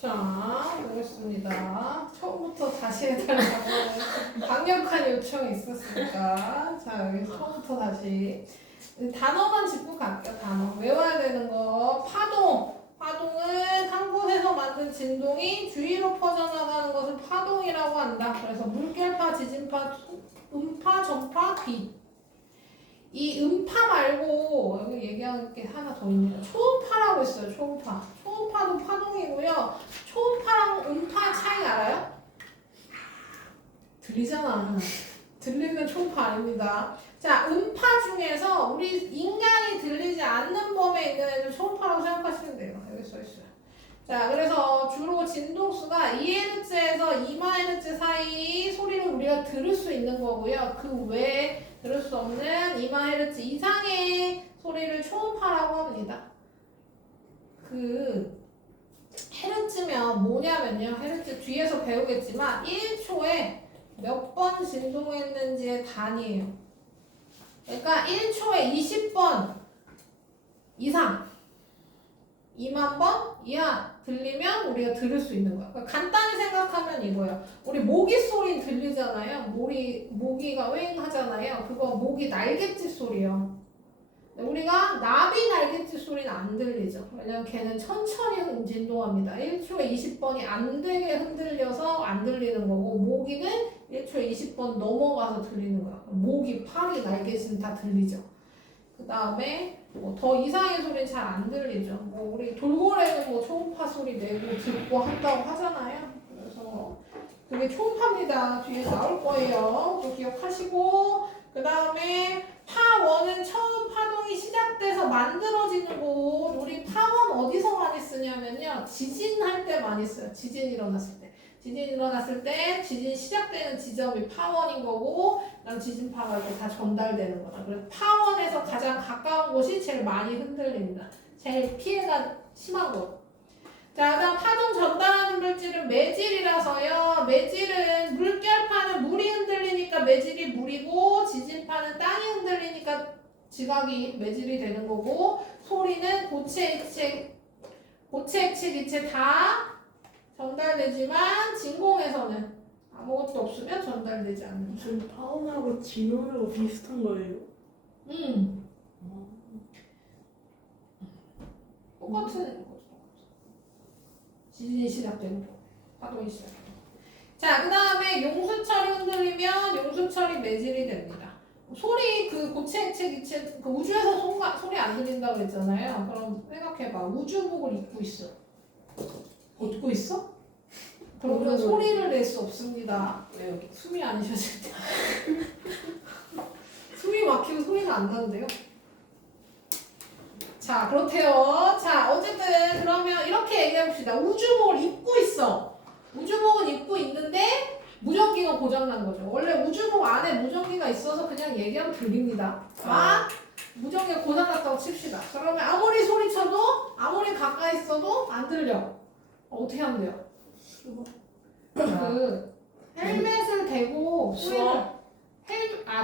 자, 보겠습니다. 처음부터 다시 해달라고 강력한 요청이 있었으니까. 자, 여기 처음부터 다시. 단어만 짚고 갈게요, 단어. 외워야 되는 거. 파동. 파동은 한 곳에서 만든 진동이 주위로 퍼져나가는 것을 파동이라고 한다. 그래서 물결파, 지진파, 음파, 전파, 빛. 이 음파 말고 여기 얘기할 게 하나 더 있네요. 초음파라고 있어요. 초음파. 초음파도 파동이고요. 초음파랑 음파 차이 알아요? 들리잖아. 들리는 초음파 아닙니다. 자, 음파 중에서 우리 인간이 들리지 않는 범위에 있는 애들 초음파라고 생각하시면 돼요. 여기 써 있어요. 자, 그래서 주로 진동수가 2Hz에서 2마헤르츠 사이 소리를 우리가 들을 수 있는 거고요. 그 외에 들을 수 없는 2마헤르츠 이상의 소리를 초음파라고 합니다. 그 헤르츠면 뭐냐면요. 헤르츠 뒤에서 배우겠지만 1초에 몇 번 진동했는지의 단위예요. 그러니까 1초에 20번 이상 2만 번 이하 들리면 우리가 들을 수 있는 거야. 그러니까 간단히 생각하면 이거예요. 우리 모기 소리 들리잖아요. 모기가 웽 하잖아요. 그거 모기 날갯짓 소리예요. 우리가 나비 날갯짓 소리는 안 들리죠. 왜냐면 걔는 천천히 진동합니다. 1초에 20번이 안 되게 흔들려서 안 들리는 거고, 모기는 1초에 20번 넘어가서 들리는 거야. 모기, 파리, 날갯짓은 다 들리죠. 그 다음에 뭐 더 이상의 소리는 잘 안 들리죠. 뭐 우리 돌고래는 뭐 초음파 소리 내고 듣고 한다고 하잖아요. 그래서 그게 초음파입니다. 뒤에 나올 거예요. 또 기억하시고, 그 다음에 파원은 처음 파동이 시작돼서 만들어지는 곳. 우리 파원 어디서 많이 쓰냐면요. 지진할 때 많이 써요. 지진 일어났을 때. 지진 일어났을 때 지진 시작되는 지점이 파원인 거고, 그다음 지진파가 이렇게 다 전달되는 거다. 그래서 파원에서 가장 가까운 곳이 제일 많이 흔들립니다. 제일 피해가 심한 곳. 자, 그다음 파동 전달하는 물질은 매질이라서요. 매질은 물결파는 물이 흔들리니까 매질이 물이고, 지진파는 땅이 흔들리니까 지각이 매질이 되는 거고, 소리는 고체, 액체, 기체 다 전달되지만 진공에서는 아무것도 없으면 전달되지 않는. 지금 파운하고 진원하고 비슷한 거예요. 똑같은 거죠. 지진이 시작되는 거, 파동이 시작되는 거. 자, 그 다음에 용수철이 흔들리면 용수철이 매질이 됩니다. 소리 그 고체, 액체, 기체 그 우주에서 소리 안 들린다고 그랬잖아요. 그럼 생각해봐. 우주복을 입고 있어. 입고 있어? 그러면 소리를 낼 수 없습니다. 왜요? 숨이 안 쉬어질 때. 숨이 막히면 소리가 안 나는데요. 자, 그렇대요. 자, 어쨌든 그러면 이렇게 얘기해봅시다. 우주복을 입고 있어. 우주복은 입고 있는데 무전기가 고장난 거죠. 원래 우주복 안에 무전기가 있어서 그냥 얘기하면 들립니다. 무전기가 고장났다고 칩시다. 그러면 아무리 소리쳐도 아무리 가까이 있어도 안 들려. 어떻게 하면 돼요? 그 헬멧을 대고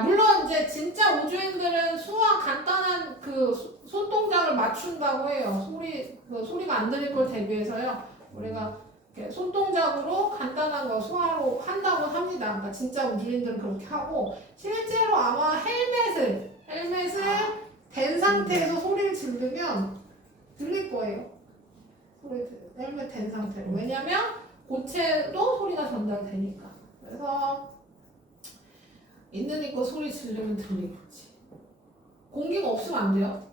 물론 이제 진짜 우주인들은 수화 간단한 그 손동작을 맞춘다고 해요. 소리가 안 들릴 걸 대비해서요. 우리가 손동작으로 간단한 거 수화로 한다고 합니다. 그러니까 진짜 우주인들은 그렇게 하고, 실제로 아마 헬멧을 댄 상태에서 소리를 지르면 들릴 거예요. 헬멧 댄 상태로. 왜냐면 고체도 소리가 전달되니까. 그래서 있는 있고 소리 지르면 들리겠지. 공기가 없으면 안 돼요.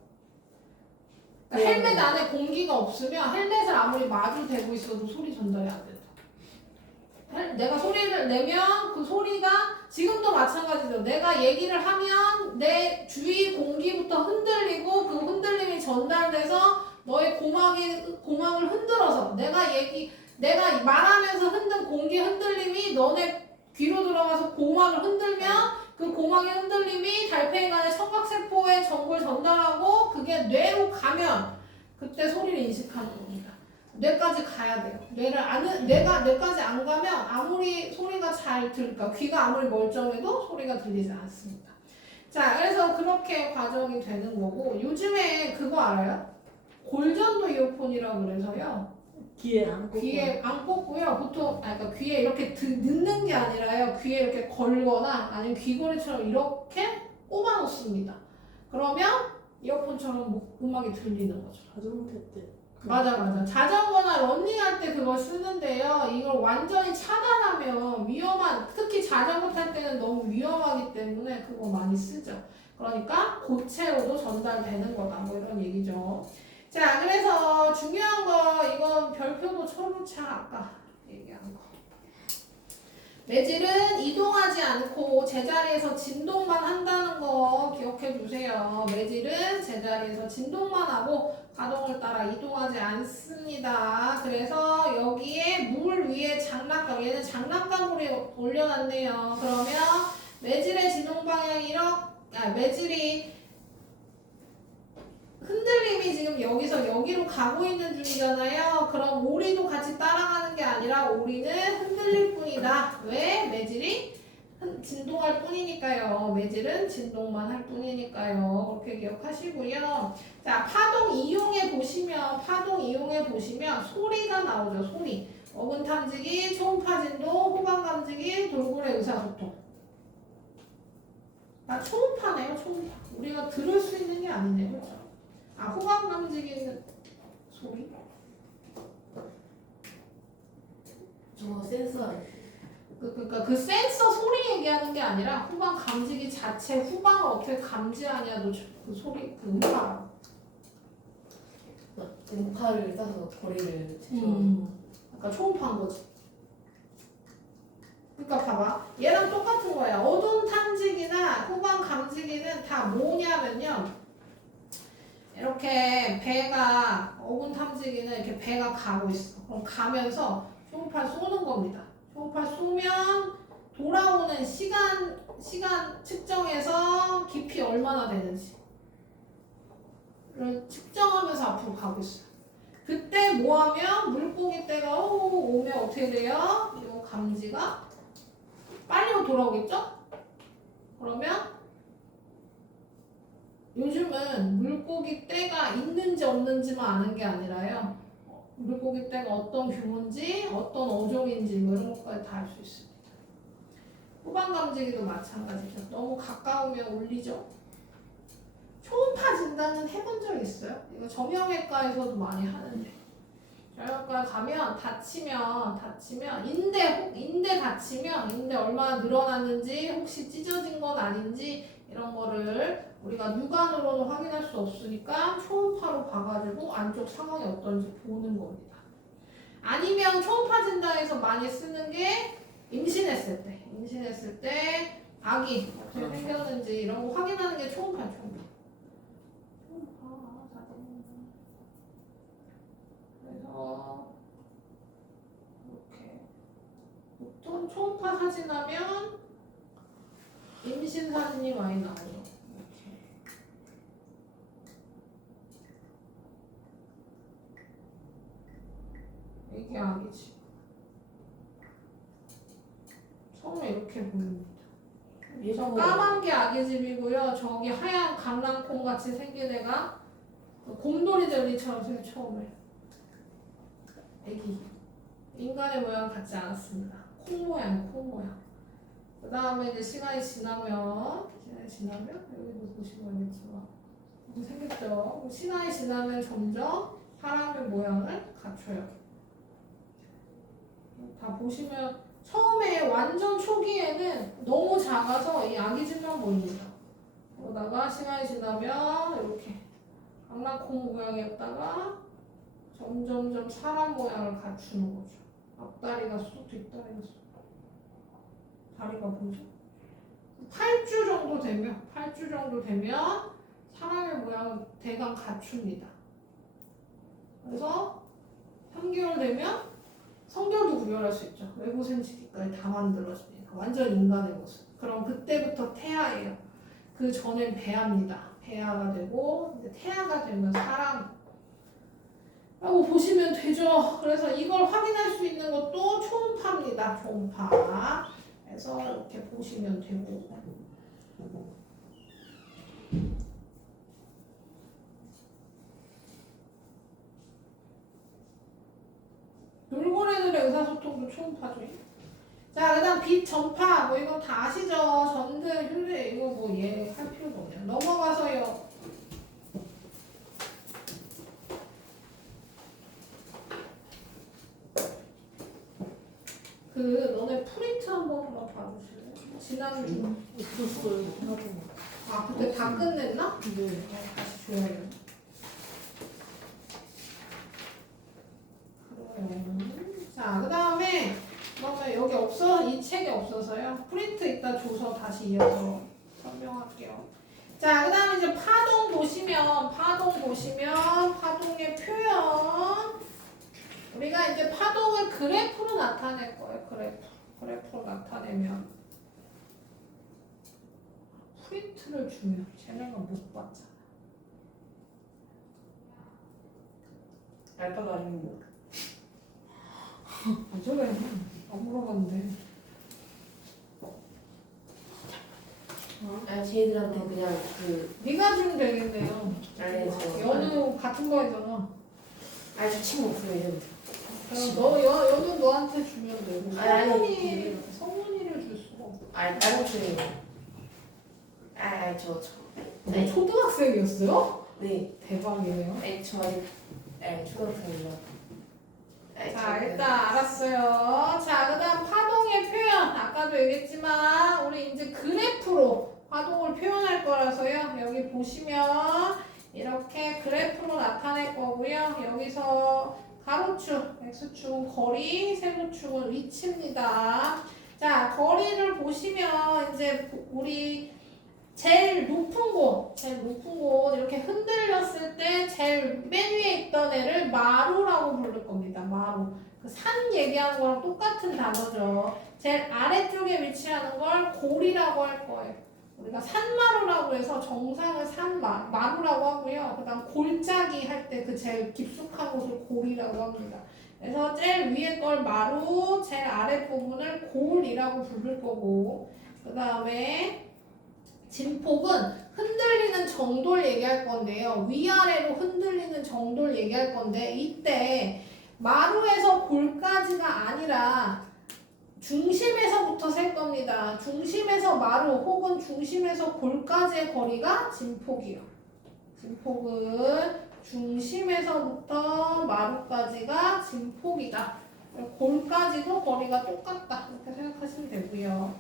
그러니까 헬멧 안에 공기가 없으면 헬멧을 아무리 마주 대고 있어도 소리 전달이 안 된다. 내가 소리를 내면 그 소리가 지금도 마찬가지죠. 내가 얘기를 하면 내 주위 공기부터 흔들리고 그 흔들림이 전달돼서 너의 고막을 흔들어서 내가 말하면서 흔든 공기 흔들림이 너네 귀로 들어가서 고막을 흔들면 그 고막의 흔들림이 달팽이관의 청각세포에 정보를 전달하고 그게 뇌로 가면 그때 소리를 인식하는 겁니다. 뇌까지 가야 돼요. 뇌까지 안 가면 아무리 소리가 그러니까 귀가 아무리 멀쩡해도 소리가 들리지 않습니다. 자, 그래서 그렇게 과정이 되는 거고, 요즘에 그거 알아요? 골전도 이어폰이라고 그래서요. 귀에 안 꽂고. 귀에 안 꽂고요. 보통 그러니까 귀에 이렇게 넣는 게 아니라요. 귀에 이렇게 걸거나 아니면 귀걸이처럼 이렇게 꼽아 놓습니다. 그러면 이어폰처럼 음악이 들리는 거죠. 자전거 때. 맞아. 자전거나 러닝할 때 그걸 쓰는데요. 이걸 완전히 차단하면 특히 자전거 탈 때는 너무 위험하기 때문에 그거 많이 쓰죠. 그러니까 고체로도 전달되는 거다. 뭐 이런 얘기죠. 자, 그래서 중요한 거, 이건 별표도 쳐놓자. 아까 얘기한 거. 매질은 이동하지 않고 제자리에서 진동만 한다는 거 기억해 주세요. 매질은 제자리에서 진동만 하고 가동을 따라 이동하지 않습니다. 그래서 여기에 물 위에 장난감, 얘는 장난감으로 올려놨네요. 그러면 매질의 진동 방향이 매질이 흔들림이 지금 여기서 여기로 가고 있는 중이잖아요. 그럼 오리도 같이 따라가는 게 아니라 오리는 흔들릴 뿐이다. 왜? 매질이 진동할 뿐이니까요. 매질은 진동만 할 뿐이니까요. 그렇게 기억하시고요. 자, 파동 이용해 보시면 소리가 나오죠. 소리. 어근 탐지기, 초음파 진동, 호방 감지기, 돌고래 의사소통. 초음파네요. 초음파. 우리가 들을 수 있는 게 아니네요. 그렇죠? 호감 감지기는 소리? 저거 센서. 그러니까 그 센서 소리 얘기하는 게 아니라 후방 감지기 자체 후방을 어떻게 감지하냐도 그 소리 그 음파. 음파를 따서 거리를 재서. 그러니까 초음파인 거지. 그러니까 봐봐. 얘랑 똑같은 거야. 어둠 탐지기나 후방 감지기는 다 뭐냐면요. 이렇게 배가 어군 탐지기는 이렇게 배가 가고 있어. 그럼 가면서 초음파 쏘는 겁니다. 초음파 쏘면 돌아오는 시간 측정해서 깊이 얼마나 되는지를 측정하면서 앞으로 가고 있어요. 그때 뭐하면 물고기 떼가 오면 어떻게 돼요? 이거 감지가 빨리 돌아오겠죠? 그러면 요즘은 물고기 떼가 있는지 없는지만 아는 게 아니라요. 물고기 떼가 어떤 규모인지, 어떤 어종인지 뭐 이런 것까지 다 알 수 있습니다. 후방 감지기도 마찬가지죠. 너무 가까우면 울리죠. 초음파 진단은 해본 적 있어요? 이거 정형외과에서도 많이 하는데. 정형외과 가면 다치면 인대 다치면 인대 얼마나 늘어났는지 혹시 찢어진 건 아닌지 이런 거를 우리가 육안으로는 확인할 수 없으니까 초음파로 봐가지고 안쪽 상황이 어떤지 보는 겁니다. 아니면 초음파 진단에서 많이 쓰는 게 임신했을 때 아기 어떻게 생겼는지 이런 거 확인하는 게 초음파. 그래서 이렇게 보통 초음파 사진하면 임신 사진이 많이 나오죠. 이게 아기지. 처음에 이렇게 보입니다. 저 까만 게 아기집이고요. 저기 하얀 강낭콩 같이 생긴 애가 곰돌이 젤리처럼 생긴 처음에 애기. 인간의 모양 같지 않았습니다. 콩 모양. 그 다음에 이제 시간이 지나면 여기도 보시면 알겠지만 이렇게 생겼죠. 시간이 지나면 점점 사람의 모양을 갖춰요. 다 보시면 처음에 완전 초기에는 너무 작아서 이 아기집만 보입니다. 그러다가 시간이 지나면 이렇게 강낭콩 모양이었다가 점점점 사람 모양을 갖추는 거죠. 앞다리가 쏙, 뒷다리가 쏙. 다리가 보죠? 8주 정도 되면 사람의 모양을 대강 갖춥니다. 그래서 3개월 되면 성별도 구별할 수 있죠. 외부 생식기까지 다 만들어집니다. 완전 인간의 모습. 그럼 그때부터 태아예요. 그 전엔 배아입니다. 배아가 되고 이제 태아가 되면 사람 라고 보시면 되죠. 그래서 이걸 확인할 수 있는 것도 초음파입니다. 초음파. 그래서 이렇게 보시면 되고. 정도 초음파죠. 자, 그다음 빛 전파 뭐 이거 다 아시죠? 전등, 휴대 이거 뭐 얘 할 필요도 없네요. 넘어가서요. 그 너네 프린트 한 번만 봐주실래? 지난주 없었어요. 하도. 아 그때 다 끝냈나? 네. 다시 줘야겠네. 자, 그 다음에 그러면 여기 없어 이 책이 없어서요. 프린트 이따 줘서 다시 이어서 설명할게요. 자, 그 다음에 이제 파동 보시면 파동의 표현 우리가 이제 파동을 그래프로 나타낼 거예요. 그래프로 나타내면 프린트를 주면 쟤네가 못 봤잖아. 알파가 아닙니다. 아, 저래. 안 물어봤는데. 아 쟤들한테 그냥 그 네가 주면 되겠네요. 아니 저 연우 같은 거잖아. 아니 저 친구 없어요 이름. 그럼 연우 너한테 주면 되고. 아니, 성훈이를 줄 수가 없어. 아니 다른 친구. 아저 네. 초등학생이었어요? 네. 대박이네요. 아니 저 아직 초등학생이라. 자, 일단 알았어요. 자, 그 다음 파동의 표현. 아까도 얘기했지만, 우리 이제 그래프로 파동을 표현할 거라서요. 여기 보시면, 이렇게 그래프로 나타낼 거고요. 여기서 가로축, x축은 거리, 세로축은 위치입니다. 자, 거리를 보시면, 이제 우리 제일 높은 곳 이렇게 흔들렸을 때 제일 맨 위에 있던 애를 마루라고 부를 겁니다. 마루. 그 산 얘기하는 거랑 똑같은 단어죠. 제일 아래쪽에 위치하는 걸 골이라고 할 거예요. 우리가 산마루라고 해서 정상을 마루라고 하고요. 그 다음 골짜기 할 때 그 제일 깊숙한 곳을 골이라고 합니다. 그래서 제일 위에 걸 마루, 제일 아래 부분을 골이라고 부를 거고, 그 다음에 진폭은 흔들리는 정도를 얘기할 건데요. 위아래로 흔들리는 정도를 얘기할 건데 이때 마루에서 골까지가 아니라 중심에서부터 셀 겁니다. 중심에서 마루 혹은 중심에서 골까지의 거리가 진폭이요. 진폭은 중심에서부터 마루까지가 진폭이다. 골까지도 거리가 똑같다. 이렇게 생각하시면 되고요.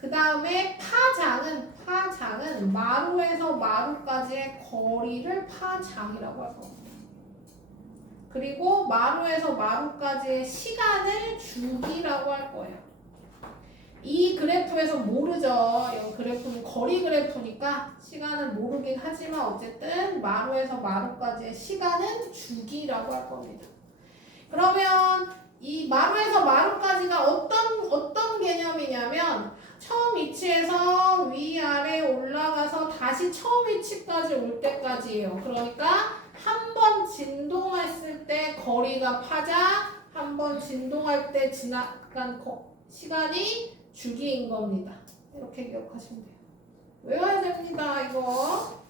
그 다음에 파장은 마루에서 마루까지의 거리를 파장이라고 할 겁니다. 그리고 마루에서 마루까지의 시간을 주기라고 할 거예요. 이 그래프에서 모르죠. 이 그래프는 거리 그래프니까 시간을 모르긴 하지만 어쨌든 마루에서 마루까지의 시간은 주기라고 할 겁니다. 그러면 이 마루에서 마루까지가 어떤 개념이냐면 처음 위치에서 위아래 올라가서 다시 처음 위치까지 올 때까지예요. 그러니까 한 번 진동했을 때 거리가 파장, 한 번 진동할 때 지나간 시간이 주기인 겁니다. 이렇게 기억하시면 돼요. 외워야 됩니다, 이거.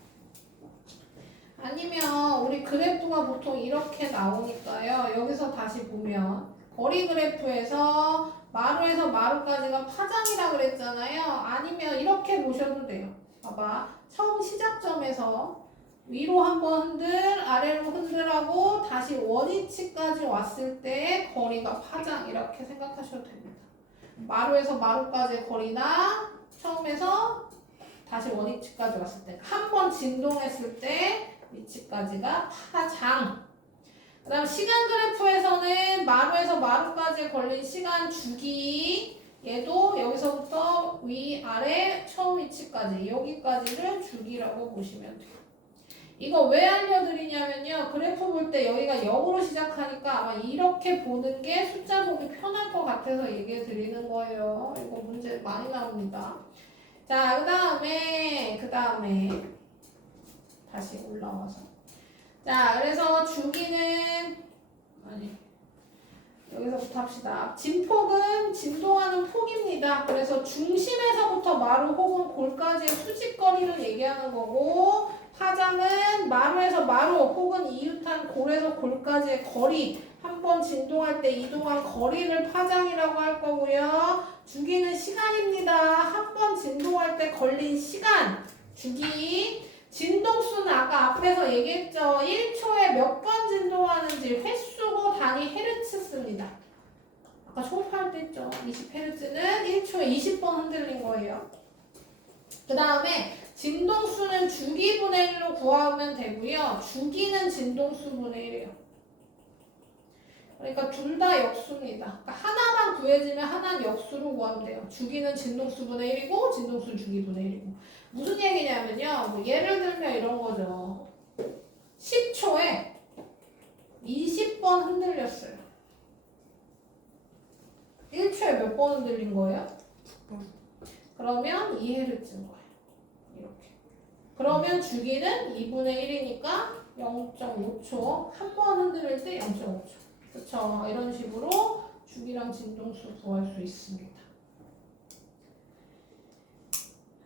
아니면 우리 그래프가 보통 이렇게 나오니까요. 여기서 다시 보면 거리 그래프에서 마루에서 마루까지가 파장이라 그랬잖아요. 아니면 이렇게 보셔도 돼요. 봐봐. 처음 시작점에서 위로 한번 흔들, 아래로 흔들하고 다시 원위치까지 왔을 때 거리가 파장 이렇게 생각하셔도 됩니다. 마루에서 마루까지의 거리나 처음에서 다시 원위치까지 왔을 때 한 번 진동했을 때 위치까지가 파장. 그 다음 시간 그래프에서는 마루에서 마루까지 걸린 시간 주기 얘도 여기서부터 위아래 처음 위치까지 여기까지를 주기라고 보시면 돼요. 이거 왜 알려드리냐면요. 그래프 볼 때 여기가 0으로 시작하니까 아마 이렇게 보는 게 숫자 보기 편할 것 같아서 얘기해 드리는 거예요. 이거 문제 많이 나옵니다. 자, 그 다음에 다시 올라와서 자, 그래서 주기는 여기서부터 합시다. 진폭은 진동하는 폭입니다. 그래서 중심에서부터 마루 혹은 골까지의 수직거리를 얘기하는 거고 파장은 마루에서 마루 혹은 이웃한 골에서 골까지의 거리 한 번 진동할 때 이동한 거리를 파장이라고 할 거고요. 주기는 시간입니다. 한 번 진동할 때 걸린 시간, 주기. 진동수는 아까 앞에서 얘기했죠. 1초에 몇 번 진동하는지 횟수고 단위 헤르츠 씁니다. 아까 초급할 때 했죠. 20헤르츠는 1초에 20번 흔들린 거예요. 그 다음에 진동수는 주기분의 1로 구하면 되고요. 주기는 진동수분의 1이에요. 그러니까 둘 다 역수입니다. 그러니까 하나만 구해지면 하나는 역수로 구하면 돼요. 주기는 진동수분의 1이고 진동수는 주기분의 1이고. 무슨 얘기냐면요. 뭐 예를 들면 이런 거죠. 10초에 20번 흔들렸어요. 1초에 몇 번 흔들린 거예요? 그러면 2헤르츠인 거예요. 이렇게. 그러면 주기는 2분의 1이니까 0.5초. 한 번 흔들릴 때 0.5초. 그렇죠. 이런 식으로 주기랑 진동수 구할 수 있습니다.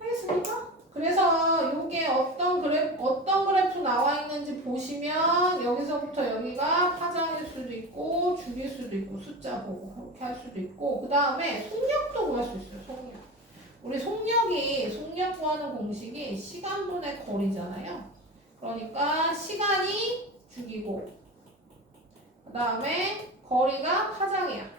알겠습니까? 그래서 이게 어떤 그래프 나와 있는지 보시면 여기서부터 여기가 파장일 수도 있고 주기일 수도 있고 숫자 보고 그렇게 할 수도 있고 그 다음에 속력도 구할 수 있어요. 속력. 우리 속력 구하는 공식이 시간분의 거리잖아요. 그러니까 시간이 주기고 그 다음에 거리가 파장이야.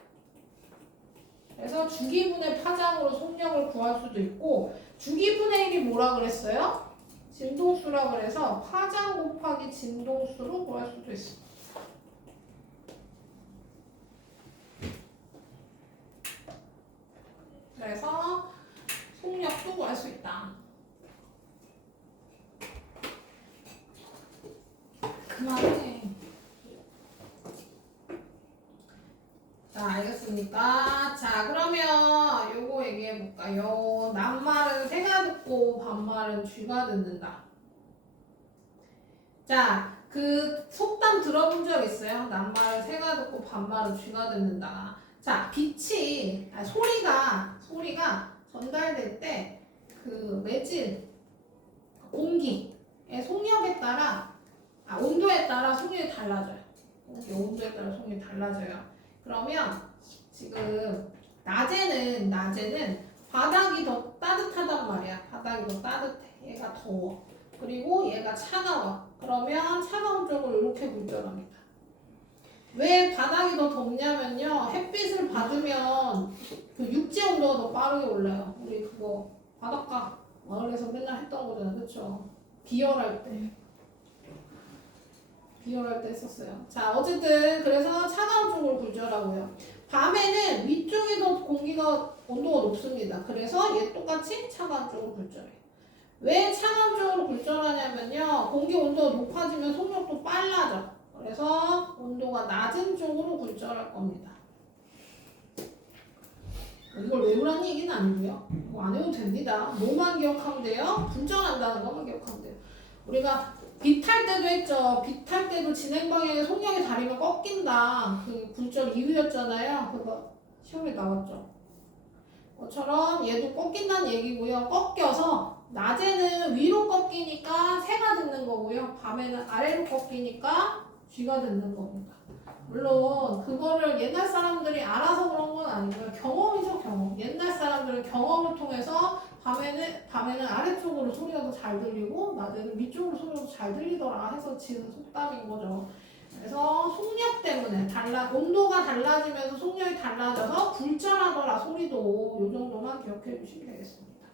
그래서 주기분의 파장으로 속력을 구할 수도 있고 주기분의 1이 뭐라 그랬어요? 진동수라 그래서 파장 곱하기 진동수로 구할 수도 있어. 그래서 속력도 구할 수 있다. 그만해. 자, 알겠습니까? 자, 그러면 요거 얘기해 볼까요? 낱말은 새가 듣고 반말은 쥐가 듣는다. 자, 그 속담 들어본 적 있어요? 낱말은 새가 듣고 반말은 쥐가 듣는다. 자, 소리가 전달될 때 그 매질, 공기의 속력에 따라, 온도에 따라 속력이 달라져요. 온도에 따라 속력이 달라져요. 그러면 지금 낮에는 바닥이 더 따뜻하단 말이야. 바닥이 더 따뜻해. 얘가 더워. 그리고 얘가 차가워. 그러면 차가운 쪽으로 이렇게 굴절합니다. 왜 바닥이 더 덥냐면요. 햇빛을 받으면 그 육지 온도가 더 빠르게 올라요. 우리 그거 바닷가 마을에서 맨날 했던 거잖아. 그쵸? 비열할 때 했었어요. 자, 어쨌든 그래서 차가운 쪽으로 굴절하고요. 밤에는 위쪽이 더 공기가 온도가 높습니다. 그래서 얘 똑같이 차가운 쪽으로 굴절해요. 왜 차가운 쪽으로 굴절하냐면요. 공기 온도가 높아지면 속력도 빨라져. 그래서 온도가 낮은 쪽으로 굴절할 겁니다. 이걸 외우라는 얘기는 아니고요. 뭐 안 해도 됩니다. 뭐만 기억하면 돼요? 굴절한다는 것만 기억하면 돼요. 우리가 비 탈 때도 했죠. 비 탈 때도 진행 방향에 속력이 다르면 꺾인다. 그 굴절 이유였잖아요. 그거 시험에 나왔죠. 그것처럼 얘도 꺾인다는 얘기고요. 꺾여서 낮에는 위로 꺾이니까 새가 듣는 거고요. 밤에는 아래로 꺾이니까 쥐가 듣는 겁니다. 물론 그거를 옛날 사람들이 알아서 그런 건 아니고요. 경험이죠, 경험. 옛날 사람들은 경험을 통해서 밤에는 아래쪽으로 소리가 더 잘 들리고 낮에는 위쪽으로 소리가 더 잘 들리더라 해서 지은 속담인 거죠. 그래서 속력 때문에 온도가 달라지면서 속력이 달라져서 굴절하더라 소리도 이 정도만 기억해 주시면 되겠습니다.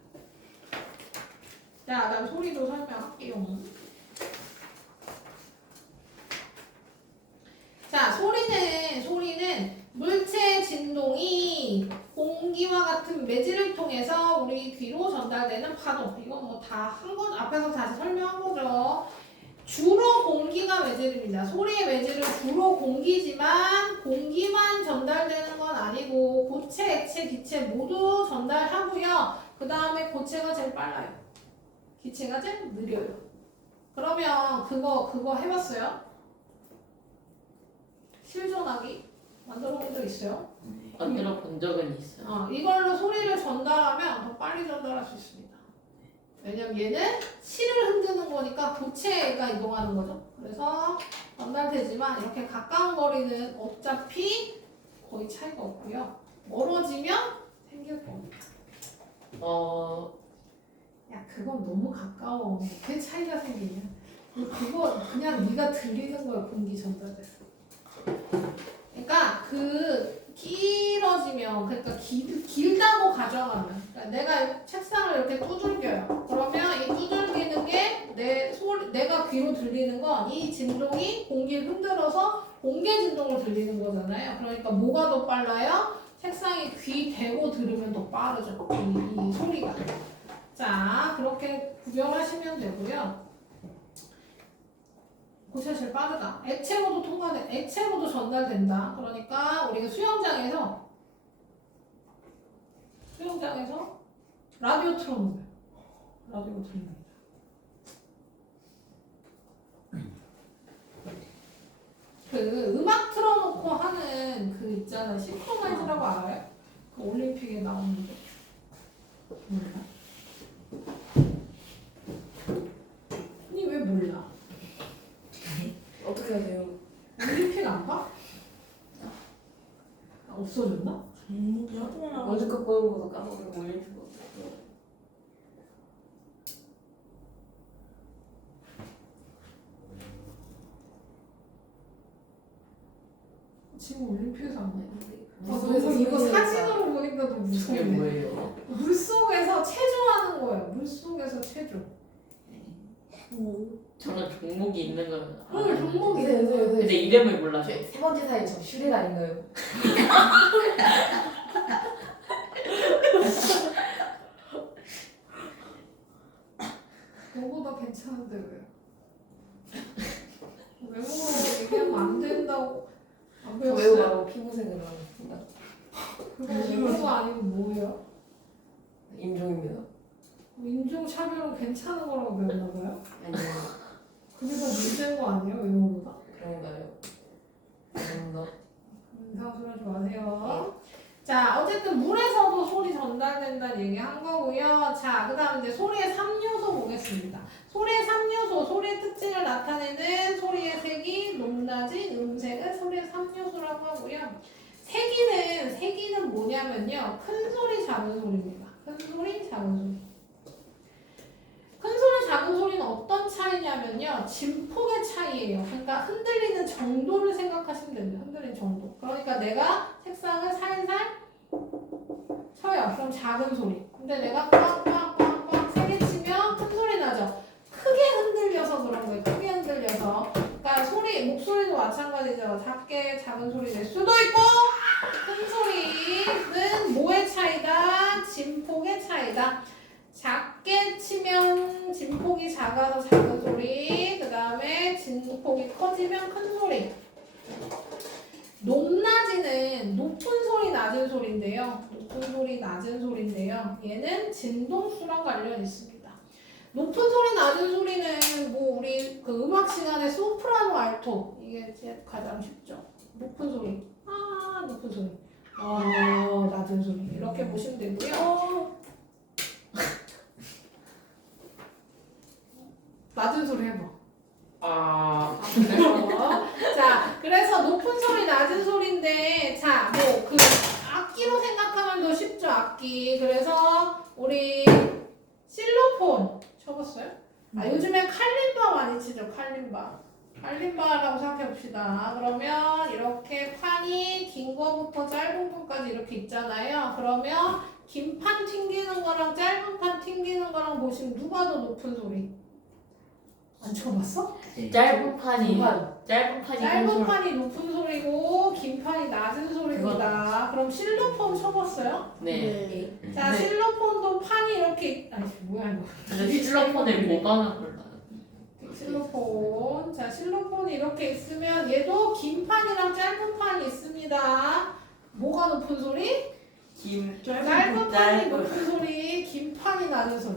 자, 그다음 소리도 설명할게요. 자, 소리는 물체의 진동이 공기와 같은 매질을 통해서 우리 귀로 전달되는 파동. 이건 뭐 다 한 번 앞에서 다시 설명한 거죠. 주로 공기가 매질입니다. 소리의 매질은 주로 공기지만 공기만 전달되는 건 아니고 고체, 액체, 기체 모두 전달하고요. 그 다음에 고체가 제일 빨라요. 기체가 제일 느려요. 그러면 그거 해봤어요? 실전하기 만들어 본 적 있어요? 만들어 본 적은 있어요. 이걸로 소리를 전달하면 더 빨리 전달할 수 있습니다. 왜냐면 얘는 실을 흔드는 거니까 고체가 이동하는 거죠. 그래서 전달되지만 이렇게 가까운 거리는 어차피 거의 차이가 없고요. 멀어지면 생길 겁니다. 야, 그건 너무 가까워. 어떻게 차이가 생기냐? 그거 그냥 네가 들리는 거야, 공기 전달돼서. 그러니까 그 길어지면, 그러니까 길다고 가정하면, 그러니까 내가 책상을 이렇게 두들겨요. 그러면 이 두들기는 게 내가 귀로 들리는 건 이 진동이 공기를 흔들어서 공개 진동으로 들리는 거잖아요. 그러니까 뭐가 더 빨라요? 책상에 귀 대고 들으면 더 빠르죠. 이 소리가. 자, 그렇게 구별하시면 되고요. 고체가 제일 빠르다. 액체로도 전달된다. 그러니까 우리가 수영장에서 라디오 틀어놓으면 라디오 틀어놓으면 그 음악 틀어놓고 하는 그 있잖아. 싱크로나이즈라고 알아요? 그 올림픽에 나오는데 몰라? 아니 왜 몰라? 어떻게 하세요? 올림픽 안 봐? 없어졌나? 야구나. 원주컵 보는 거도 까먹고 올림픽 거. 지금 올림픽에서 안 돼. 무슨 그래서 이거 소리야? 사진으로 보니까 더 이게 무서운데. 뭐예요? 물속에서 체조하는 거예요. 물속에서 체조. 저는 종목이 있는 건 응, 알아요. 종목이 근데 이름을 몰라서. 세 번째 사이 저 슈렉 아닌가요? 너보다 괜찮은데 왜? 외모로 얘기하면 안 된다고. 안 저 배웠어요? 외우라고 피부색을 하겠습니다. 그거 외모가 아니면 뭐예요? 임종입니다. 인종차별은 괜찮은 거라고 배웠나 봐요? 아니요. 그게 더 문제인 거 아니에요? 외모보다? 그런가요? 아닙니다. 이상한 소리 하지 마세요. 자, 어쨌든 물에서도 소리 전달된다는 얘기 한 거고요. 자, 그 다음 이제 소리의 3요소 보겠습니다. 소리의 3요소, 소리의 특징을 나타내는 소리의 색이, 높낮이, 음색을 소리의 3요소라고 하고요. 세기는 뭐냐면요. 큰 소리, 작은 소리입니다. 큰 소리, 작은 소리. 큰 소리, 작은 소리는 어떤 차이냐면요. 진폭의 차이예요. 그러니까 흔들리는 정도를 생각하시면 됩니다. 흔들리는 정도. 그러니까 내가 책상을 살살 쳐요. 그럼 작은 소리. 근데 내가 빵빵빵빵 세게 치면 큰 소리 나죠. 크게 흔들려서 그런 거예요. 크게 흔들려서. 그러니까 목소리도 마찬가지죠. 작은 소리 낼 수도 있고 큰 소리는 뭐의 차이다? 진폭의 차이다. 작게 치면 진폭이 작아서 작은 소리, 그 다음에 진폭이 커지면 큰 소리. 높낮이는 높은 소리, 낮은 소리인데요. 높은 소리, 낮은 소리인데요. 얘는 진동수랑 관련 있습니다. 높은 소리, 낮은 소리는 뭐 우리 그 음악 시간에 소프라노, 알토 이게 가장 쉽죠. 높은 소리, 높은 소리, 낮은 소리 이렇게 보시면 되고요. 낮은 소리 해봐. 그래서 자, 그래서 높은 소리, 낮은 소리인데, 자, 뭐 그 악기로 생각하면 더 쉽죠, 악기. 그래서 우리 실로폰 쳐봤어요? 요즘에 칼림바 많이 치죠, 칼림바라고 생각해 봅시다. 그러면 이렇게 판이 긴 거부터 짧은 거까지 이렇게 있잖아요. 그러면 긴 판 튕기는 거랑 짧은 판 튕기는 거랑 보시면 누가 더 높은 소리? 안 쳐봤어? 짧은 판이 짧은 판이 높은 소리고 긴 판이 낮은 소리입니다. 그럼 실로폰 쳐봤어요? 네. 자, 네. 실로폰도 판이 이렇게 뭐야 이거? 근데 실로폰에 뭐가 하나 몰라요. 실로폰. 자, 실로폰이 이렇게 있으면 얘도 긴 판이랑 짧은 판이 있습니다. 뭐가 높은 소리? 짧은 판이 높은 소리, 긴 판이 낮은 소리.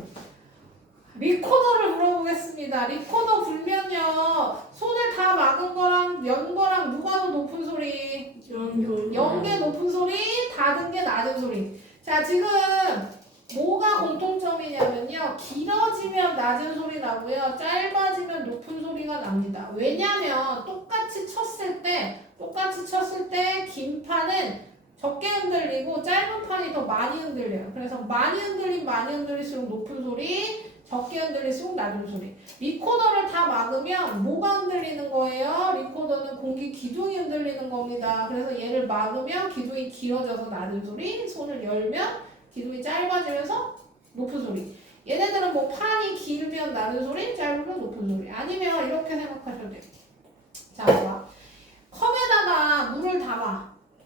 리코더를 물어보겠습니다. 리코더 불면요. 손을 다 막은 거랑 연 거랑 누가 더 높은 소리? 연 게 높은 소리, 닫은 게 낮은 소리. 자, 지금 뭐가 공통점이냐면요. 길어지면 낮은 소리 나고요. 짧아지면 높은 소리가 납니다. 왜냐면 똑같이 쳤을 때 긴 판은 적게 흔들리고 짧은 판이 더 많이 흔들려요. 그래서 많이 흔들릴수록 높은 소리, 적게 흔들릴수록 낮은 소리. 리코더를 다 막으면 뭐가 흔들리는 거예요? 리코더는 공기 기둥이 흔들리는 겁니다. 그래서 얘를 막으면 기둥이 길어져서 낮은 소리, 손을 열면 기둥이 짧아지면서 높은 소리. 얘네들은 뭐 판이 길면 낮은 소리, 짧으면 높은 소리. 아니면 이렇게 생각하셔도 돼요. 자, 봐. 컵에다가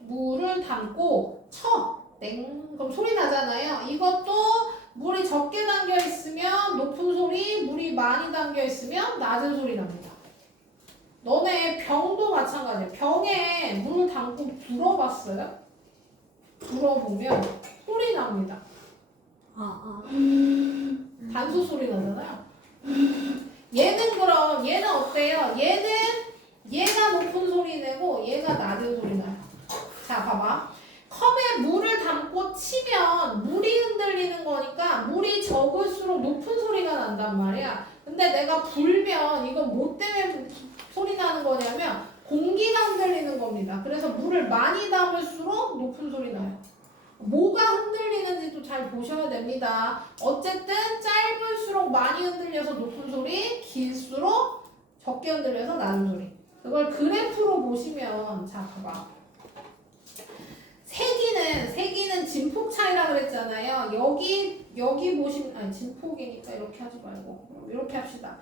물을 담고 쳐. 땡. 그럼 소리 나잖아요. 이것도 물이 적게 담겨 있으면 높은 소리, 물이 많이 담겨 있으면 낮은 소리 납니다. 너네 병도 마찬가지예요. 병에 물을 담고 불어봤어요? 불어보면 소리 납니다. 단수 소리 나잖아요. 얘는 어때요? 얘가 높은 소리 내고 얘가 낮은 소리 나요. 자, 봐봐. 컵에 물을 담고 치면 물이 흔들리는 거니까 물이 적을수록 높은 소리가 난단 말이야. 근데 내가 불면 이건 뭐 때문에 소리 나는 거냐면 공기가 흔들리는 겁니다. 그래서 물을 많이 담을수록 높은 소리 나요. 뭐가 흔들리는지도 잘 보셔야 됩니다. 어쨌든 짧을수록 많이 흔들려서 높은 소리, 길수록 적게 흔들려서 낮은 소리. 그걸 그래프로 보시면, 자, 봐봐. 세기는 진폭 차이라 그랬잖아요. 여기 보시면, 아니, 진폭이니까 이렇게 하지 말고, 이렇게 합시다.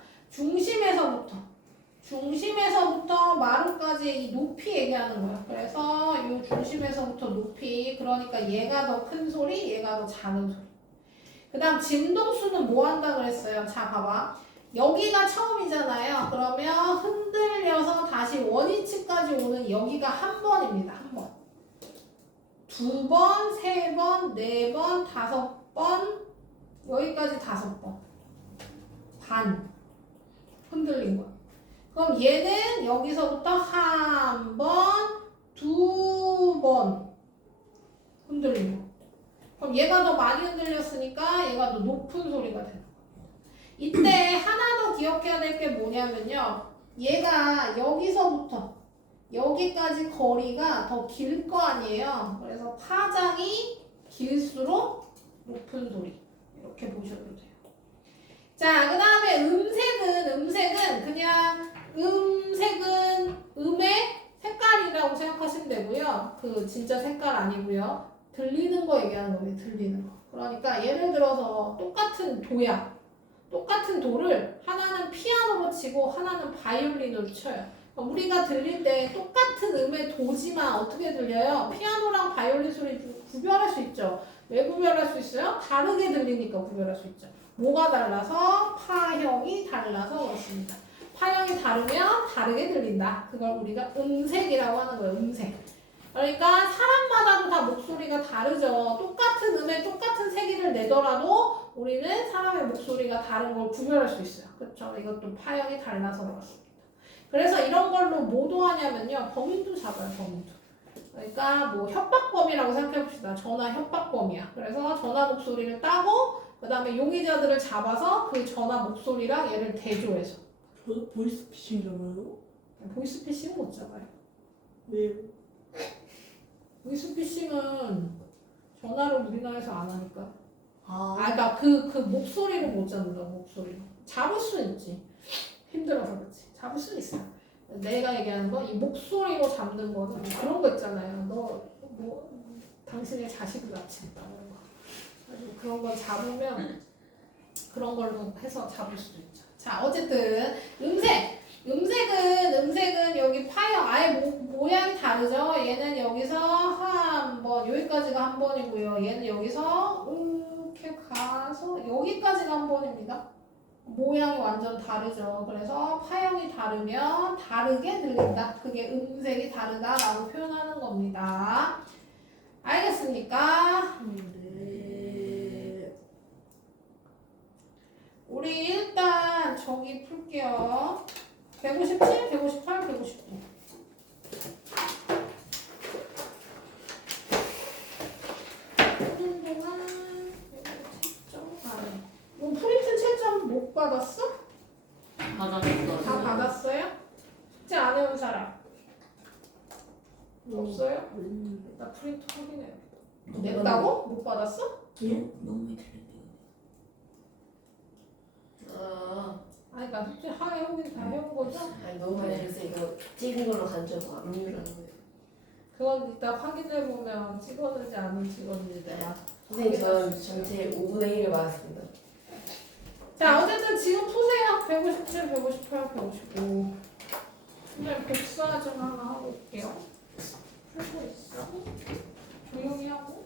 중심에서부터 마루까지 이 높이 얘기하는 거야. 그래서 이 중심에서부터 높이, 그러니까 얘가 더 큰 소리, 얘가 더 작은 소리. 그 다음 진동수는 뭐 한다 그랬어요? 자, 봐봐. 여기가 처음이잖아요. 그러면 흔들려서 다시 원위치까지 오는 여기가 한 번입니다. 한 번. 2번, 3번, 4번, 5번, 여기까지 5번. 반. 흔들린 거야. 그럼 얘는 여기서부터 한 번, 2번 흔들린 거. 그럼 얘가 더 많이 흔들렸으니까 얘가 더 높은 소리가 되는 거예요. 이때 하나 더 기억해야 될 게 뭐냐면요. 얘가 여기서부터 여기까지 거리가 더 길 거 아니에요. 그래서 파장이 길수록 높은 소리. 이렇게 보셔도 돼요. 자, 그 다음에 음색은 그냥 음의 색깔이라고 생각하시면 되고요. 그 진짜 색깔 아니고요. 들리는 거 얘기하는 거예요. 들리는 거. 그러니까 예를 들어서 똑같은 도를 하나는 피아노로 치고 하나는 바이올린으로 쳐요. 우리가 들릴 때 똑같은 음의 도지만 어떻게 들려요? 피아노랑 바이올린 소리 구별할 수 있죠. 왜 구별할 수 있어요? 다르게 들리니까 구별할 수 있죠. 뭐가 달라서? 파형이 달라서 그렇습니다. 파형이 다르면 다르게 들린다. 그걸 우리가 음색이라고 하는 거예요. 음색. 그러니까 사람마다도 다 목소리가 다르죠. 똑같은 음에 똑같은 세기를 내더라도 우리는 사람의 목소리가 다른 걸 구별할 수 있어요. 그렇죠? 이것도 파형이 달라서 그렇습니다. 그래서 이런 걸로 뭐 도하냐면요. 범인도 잡아요. 범인도. 그러니까 뭐 협박범이라고 생각해봅시다. 전화 협박범이야. 그래서 전화 목소리를 따고 그 다음에 용의자들을 잡아서 그 전화 목소리랑 얘를 대조해서. 저도 보이스피싱이잖아요. 보이스피싱은 못 잡아요. 왜요? 보이스피싱은 전화를 우리나라에서 안 하니까. 아, 그러니까 그 목소리를 못 잡는다. 목소리로. 잡을 수는 있지. 힘들어서 그렇지. 잡을 수는 있어. 내가 얘기하는 거 이 목소리로 잡는 거는 뭐 그런 거 있잖아요. 너 뭐 당신의 자식을 낳친다. 그런 거 잡으면 그런 걸로 해서 잡을 수도 있죠. 자, 어쨌든 음색은 여기 파형 아예 모양이 다르죠. 얘는 여기서 한 번, 여기까지가 한 번이고요. 얘는 여기서 이렇게 가서 여기까지가 한 번입니다. 모양이 완전 다르죠. 그래서 파형이 다르면 다르게 들린다. 그게 음색이 다르다라고 표현하는 겁니다. 알겠습니까? 네. 우리 일단 저기 풀게요. 157, 158, 159. 푸는 동안 나 프린트 확인해. 너무 냈다고? 못 받았어? 너무 많이 틀렸네. 아, 아니 나 솔직히 해오긴 다 해온 거죠? 아니 너무 많이 그래서 이거 찍은 걸로 간주하고 압류라는 거예요. 그건 이따 확인해 보면 찍었는지 안 찍었는지 내가. 선생님 저는 전체 5분의 1을 맞았습니다. 자 어쨌든 지금 푸세요. 157, 158, 155. 근데 복사 좀 하나 하고 올게요. 풀고 있어. 조용히 하고.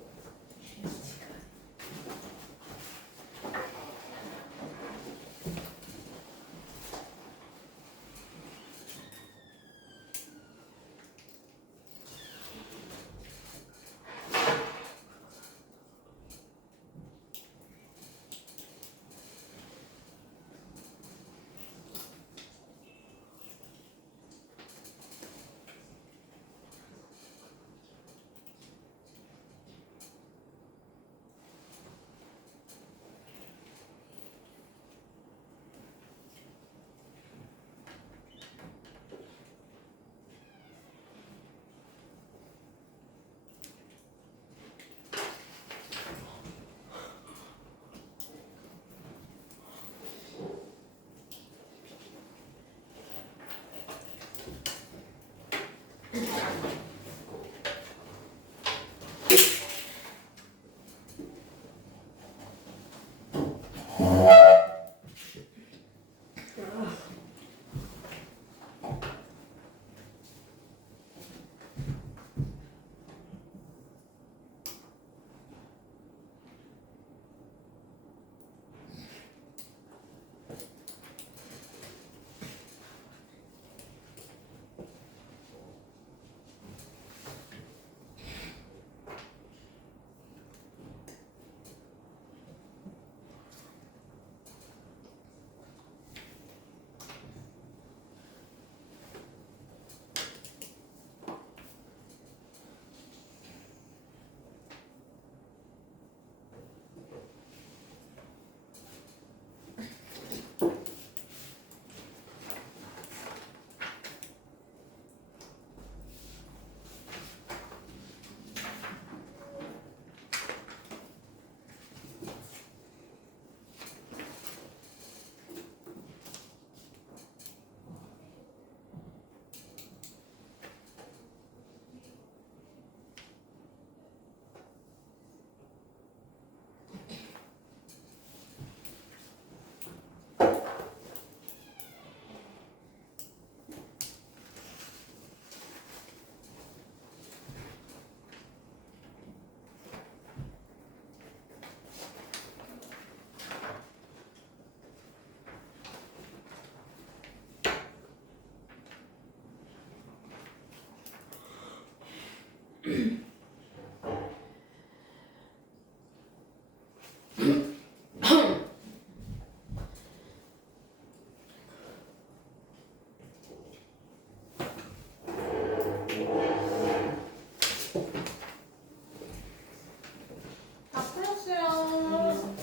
다 풀었어요.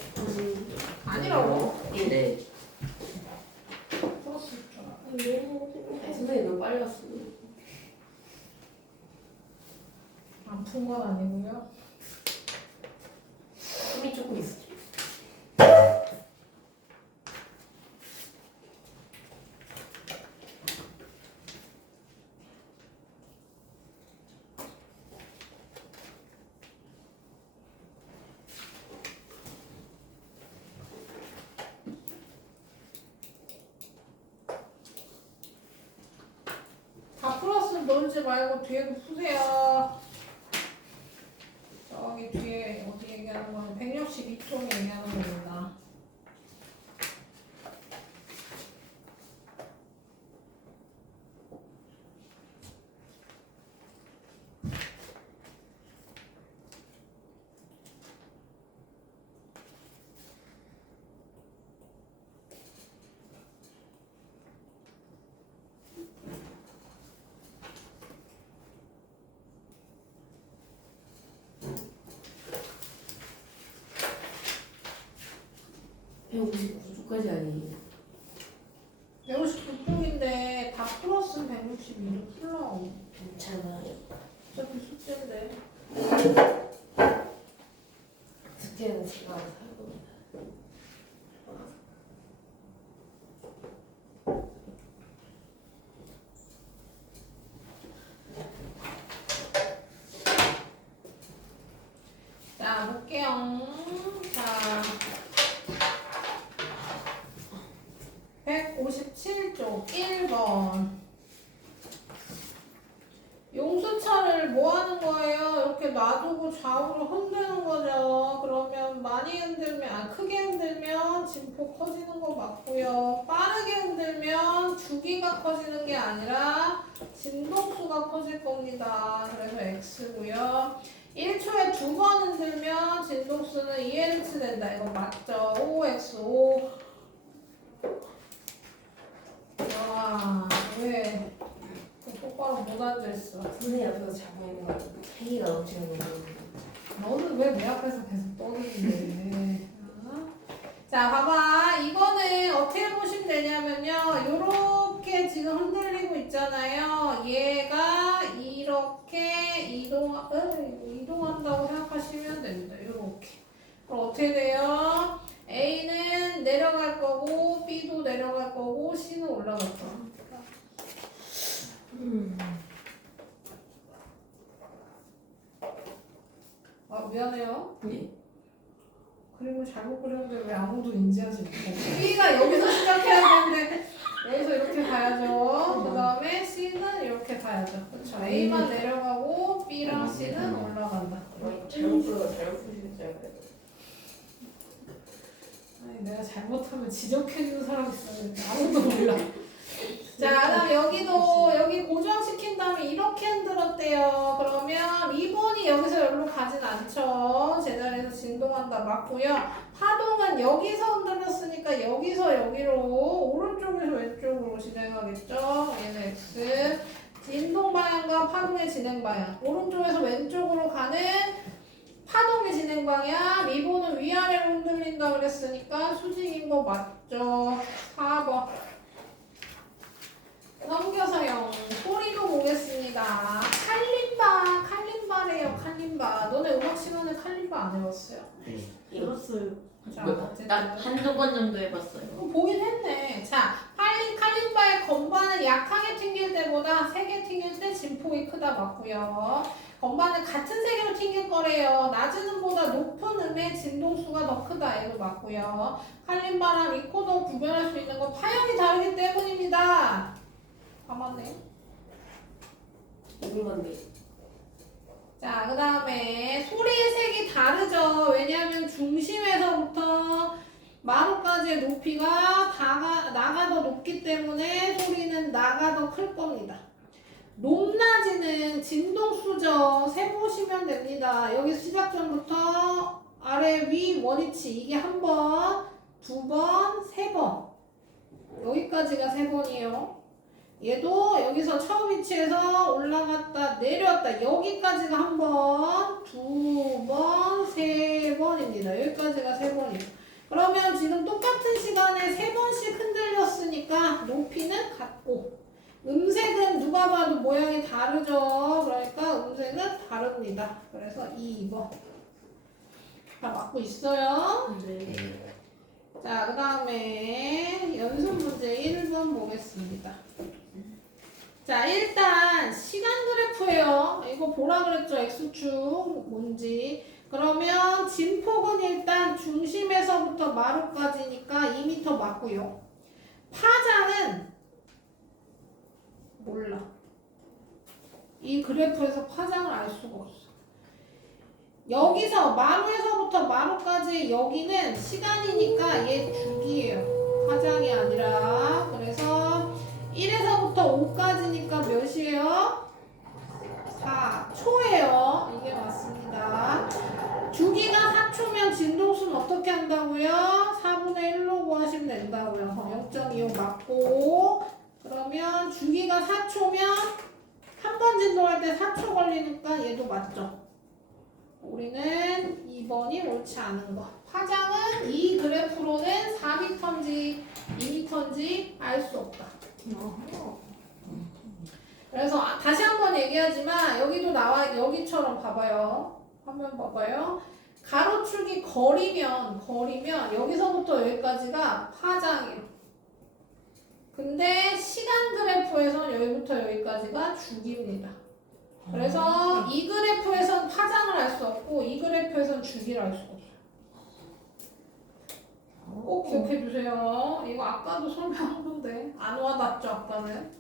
아니라고? 네. 풀었을 줄 알아. 아니, 선생님 너무 빨리 왔어. 안 푼 건 아니고요. 힘이 조금 있어. 다 풀었으면 놀지 말고 뒤에도 푸세요. 저기 뒤에 어디 얘기하는 거는 162쪽 얘기하는 겁니다. 배우고 쪽까지 아니에요. 159쪽인데 다 풀었으면 162를 풀어. 괜찮아요. 어차피 숙제인데. 자, 볼게요. 자, 157쪽 1번. 용수차를 뭐 하는 거예요? 이렇게 놔두고 좌우로 흔드는 거죠. 그러면 많이 흔들면, 크게 흔들면 진폭 커지는 거 맞고요. 빠르게 흔들면 주기가 커지는 게 아니라 진동수가 커질 겁니다. 그래서 X고요. 1초에 2번 흔들면 진동수는 2Hz 된다. 이거 맞죠? OXO. 와, 왜? 똑바로 못 앉아있어. 선생님 앞에서 자고 있는 거 회의가 넘치는 거. 너는 왜 내 앞에서 계속 떠드는데? 자, 봐봐. 이거는 어떻게 보시면 되냐면요. 요렇게 지금 흔들리고 있잖아요. 얘가 이렇게 이동한다고 생각하시면 됩니다. 요렇게. 그럼 어떻게 돼요? A는 내려갈 거고, B도 내려갈 거고, C는 올라갈 거야. 아, 미안해요. 네. 그림을 잘못 그렸는데 왜 아무도 인지하지 못하지? B가 여기서 시작해야 되는데 여기서 이렇게 가야죠. 그 다음에 C는 이렇게 가야죠. 그렇죠. A만 내려가고 B랑 C는 올라간다. 잘못 푸시는 줄 알아요. 아니, 내가 잘못하면 지적해주는 사람 있었는데 아무도 몰라. 자, 그다음 여기 고정시킨 다음에 이렇게 흔들었대요. 그러면 리본이 여기서 여기로 가진 않죠. 제자리에서 진동한다 맞고요. 파동은 여기서 흔들렸으니까 여기서 여기로 오른쪽에서 왼쪽으로 진행하겠죠. 얘는 X. 진동 방향과 파동의 진행 방향. 오른쪽에서 왼쪽으로 가는 파동의 진행 방향. 리본은 위아래로 흔들린다 그랬으니까 수직인 거 맞죠. 4번. 넘겨서요. 소리도 보겠습니다. 칼림바래요. 칼림바. 너네 음악 시간에 칼림바 안 해봤어요? 들었어요. 자, 어쨌든. 딱 한두 번 정도 해봤어요. 보긴 했네. 자, 칼림바의 건반을 약하게 튕길 때보다 세게 튕길 때 진폭이 크다 맞고요. 건반을 같은 세기로 튕길 거래요. 낮은 음보다 높은 음의 진동수가 더 크다. 이거 맞고요. 칼림바랑 리코더 구별할 수 있는 건 파형이 다르기 때문입니다. 맞네. 궁금한데. 자, 그 다음에 소리의 색이 다르죠. 왜냐하면 중심에서부터 마루까지의 높이가 나가 더 높기 때문에 소리는 나가 더 클 겁니다. 높낮이는 진동수죠. 세보시면 됩니다. 여기 시작점부터 아래 위 원위치 이게 한 번, 두 번, 세 번. 여기까지가 세 번이에요. 얘도 여기서 처음 위치에서 올라갔다 내려왔다 여기까지가 한 번, 두 번, 세 번입니다. 여기까지가 세 번이에요. 그러면 지금 똑같은 시간에 세 번씩 흔들렸으니까 높이는 같고 음색은 누가 봐도 모양이 다르죠. 그러니까 음색은 다릅니다. 그래서 2번 다 맞고 있어요. 네. 자, 그 다음에 연습 문제 1번 보겠습니다. 자, 일단 시간 그래프예요. 이거 보라 그랬죠? X축 뭔지. 그러면 진폭은 일단 중심에서부터 마루까지니까 2m 맞고요. 파장은 몰라. 이 그래프에서 파장을 알 수가 없어. 여기서 마루에서부터 마루까지 여기는 시간이니까 얘 주기예요. 파장이 아니라. 그래서 1에서부터 5까지니까 몇이에요? 4초예요. 이게 맞습니다. 주기가 4초면 진동수는 어떻게 한다고요? 4분의 1로 구하시면 된다고요. 0.25 맞고 그러면 주기가 4초면 한 번 진동할 때 4초 걸리니까 얘도 맞죠? 우리는 2번이 옳지 않은 거. 파장은 이 그래프로는 4m인지 2m인지 알 수 없다. 그래서 다시 한번 얘기하지만 여기도 나와 여기처럼 봐봐요. 화면 봐봐요. 가로축이 거리면 여기서부터 여기까지가 파장이에요. 근데 시간 그래프에선 여기부터 여기까지가 죽입니다. 그래서 이 그래프에선 파장을 알 수 없고 이 그래프에선 주기를 알 수 없어요. 꼭 기억해 주세요. 이거 아까도 설명한 건데 안 와닿죠 아까는.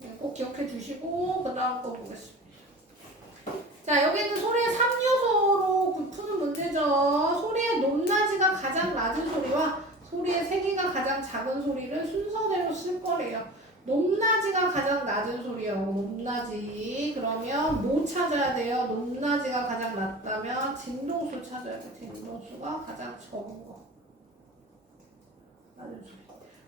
네, 꼭 기억해 주시고 그 다음 거 보겠습니다. 자, 여기는 소리의 3요소로 푸는 문제죠. 소리의 높낮이가 가장 낮은 소리와 소리의 세기가 가장 작은 소리를 순서대로 쓸 거래요. 높낮이가 가장 낮은 소리요. 높낮이. 그러면 뭐 찾아야 돼요? 높낮이가 가장 낮다면 진동수 찾아야 돼요. 진동수가 가장 적은 거. 낮은 소리.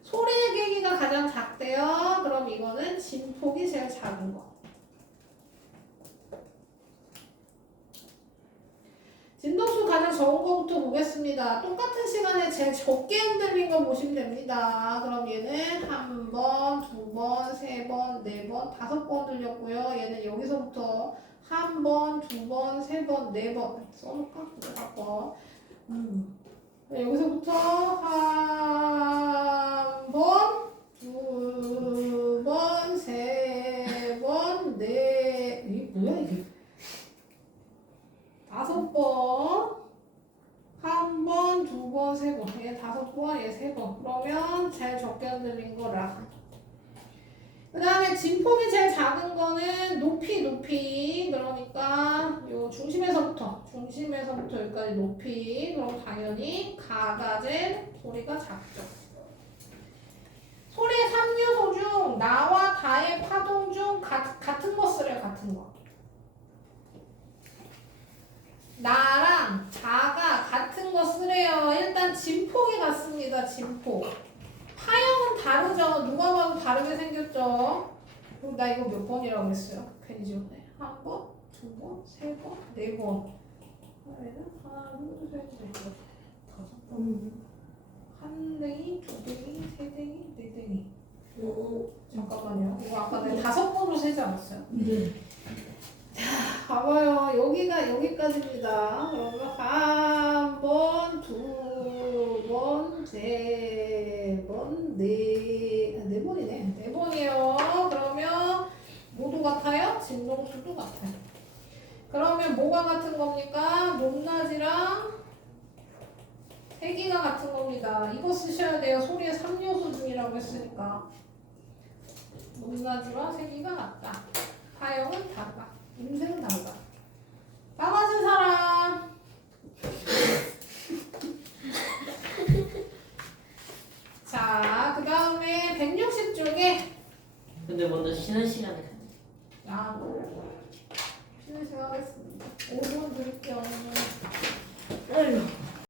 소리의 계기가 가장 작대요. 그럼 이거는 진폭이 제일 작은 거. 진동수 가장 적은 거부터 보겠습니다. 똑같은 시간에 제일 적게 흔들린 거 보시면 됩니다. 그럼 얘는 한 번, 두 번, 세 번, 네 번, 5번 흔들렸고요. 얘는 여기서부터 한 번, 두 번, 세 번, 네 번 써놓을까? 바꿔. 여기서부터 한 번, 두 번, 세 번, 이게 뭐야 이게? 5번, 한 번, 두 번, 세 번. 얘 5번, 얘 3번. 그러면 제일 적게 흔들린 거라. 그 다음에 진폭이 제일 작은 거는 높이. 그러니까 요 중심에서부터 여기까지 높이. 그럼 당연히 가가 제일 소리가 작죠. 소리의 3요소 중 나와 다의 파동 중 같은 거 쓰래요. 같은 거. 나랑 자가 같은 거 쓰래요. 일단 진폭이 같습니다. 진폭. 파형은 다르죠. 누가 봐도 다르게 생겼죠. 그럼 나 이거 몇 번이라고 했어요? 괜히 지웠네. 한 번, 두 번, 세 번, 네 번. 하나, 둘, 셋, 넷, 5번. 한 댕이, 두 댕이, 세 댕이, 네 댕이. 잠깐만요. 이거 아까 내가 5번으로 세지 않았어요? 네. 봐봐요. 여기가 여기까지입니다. 그러면 한 번, 두 번, 세 번, 네 번이네. 4번이에요. 그러면 모두 같아요? 진동수도 같아요. 그러면 뭐가 같은 겁니까? 높낮이랑 세기가 같은 겁니다. 이거 쓰셔야 돼요. 소리의 3요소 중이라고 했으니까. 높낮이와 세기가 같다. 파형은 다르다. 임색은 다르다. 다 맞은 사람. 자, 그 다음에 160 중에 근데 먼저 쉬는 시간에 가야지. 쉬는 시간 하겠습니다. 5분 드릴게요.